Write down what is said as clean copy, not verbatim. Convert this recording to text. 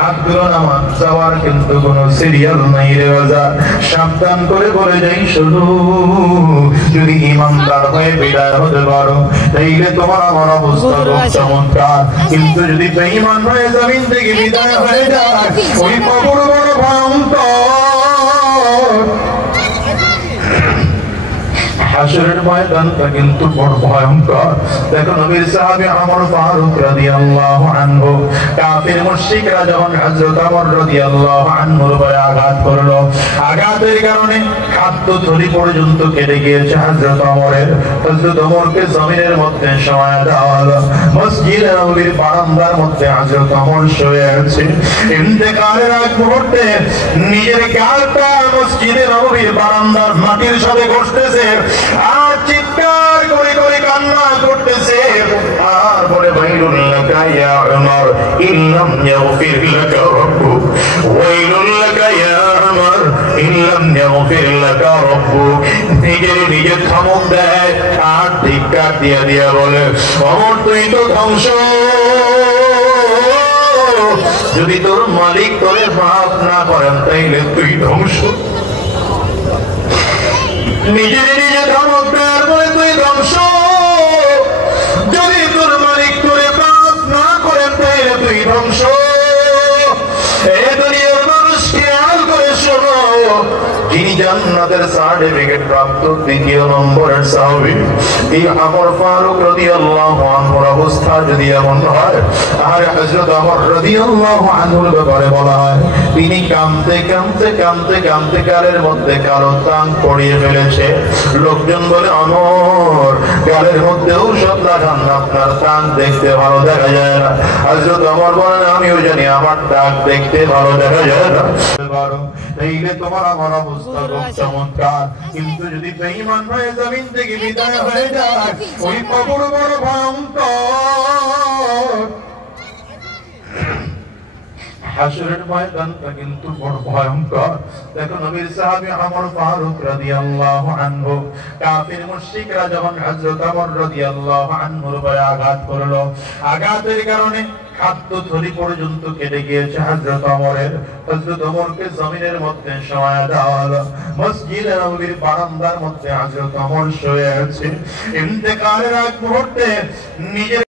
হাতগুলো নামাজ যাওয়ার কিন্তু কোনো সিরিয়াল নাই রে বাজার। সাবধান করে বলে যাই শুধু, যদি ইমানদার হয়ে বিদায় হতে পারো তাইলে তোমার আমার অবস্থা খুব চমৎকার। কিন্তু যদি বেঈমান হয়ে জমিন থেকে বিদায় হয়ে যায়, ওই কবর বড় ভয়ঙ্কর। হাশরের ময়দানটা কিন্তু বড় ভয়ঙ্কর। দেখো নবীর সাহাবী ওমর ফারুক রাদিয়াল্লাহু আনহু, কাফির মুশরিকরা যখন হযরত ওমর রাদিয়াল্লাহু আনহুর উপরে আঘাত করলো, আঘাতের কারণে খাদ্য থলি পর্যন্ত কেটে গিয়েছে হযরত ওমরের। হযরত ওমরকে জমিনের মধ্যে শোয়া দেওয়া হলো। মসজিদে নববীর বারান্দার মধ্যে হযরত ওমর শুয়ে আছে। ইন্তেকালের আগ মুহূর্তে নিজের গালটা মসজিদে নববীর বারান্দার মাটির সাথে ঘষতেছে আর চিৎকার করে করে কান্না করতেছে আর বলে, ওয়াইলুল লাকা ইয়া উমর ইল্লাম ইয়াগফির লাকা রাব্বুক, ওয়াইলুল লাকা ইয়া উমর ইল্লাম ইয়াগফির লাকা রাব্বুক। নিজে ধমক দেয় আর ধিক্কার দিয়া বলে, ওমর তুই তো ধ্বংস, যদি তোর মালিক তোরে মাফ না করেন তাইলে তুই ধ্বংস। নিজে ধমক দেওয়ার পরে তুই ধ্বংস, যদি তোর মালিক তোরে মাফ না করেন তাইলে তুই ধ্বংস। এই দুনিয়ার মানুষ খেয়াল করে শোনো, যিনি জান্নাতের সার্টিফিকেট প্রাপ্ত দ্বিতীয় নম্বরের সাহাবী এই ওমর ফারুক রাদিয়াল্লাহু আনহুর অবস্থা যদি এমন হয়, আর হযরত ওমর রাদিয়াল্লাহু আনহুর ব্যাপারে বলা হয় তিনি কাঁদতে কাঁদতে কাঁদতে কাঁদতে গালের মধ্যে কালো টান পড়িয়ে ফেলেছে। লোকজন বলে, ওমর গালের মধ্যে ঔষধ লাগান, আপনার টান দেখতে ভালো দেখা যায় না। হযরত ওমর বলেন, আমিও জানি আমার টাক দেখতে ভালো দেখা যায় না, তাইলে তোমার আমার অবস্থা খুব চমৎকার। কিন্তু যদি বেঈমান হয়ে জমিন থেকে বিদায় হয়ে যায়, ওই কবর বড় ভয়ঙ্কর। হাশরের ময়দানটা কিন্তু বড় ভয়ঙ্কর। দেখো নবীর সাহাবী ওমর ফারুক রাদিয়াল্লাহু আনহু, কাফির মুশরিকরা যখন হযরত ওমর রাদিয়াল্লাহু আনহুর উপরে আঘাত করলো, আঘাতের কারণে খাদ্য থলি পর্যন্ত কেটে গিয়েছে হযরত ওমরের। হযরত ওমরকে জমিনের মধ্যে শোয়া দেওয়া হলো। মসজিদে নববীর বারান্দার মধ্যে হযরত ওমর শুয়ে আছে। ইন্তেকালের আগ মুহূর্তে নিজের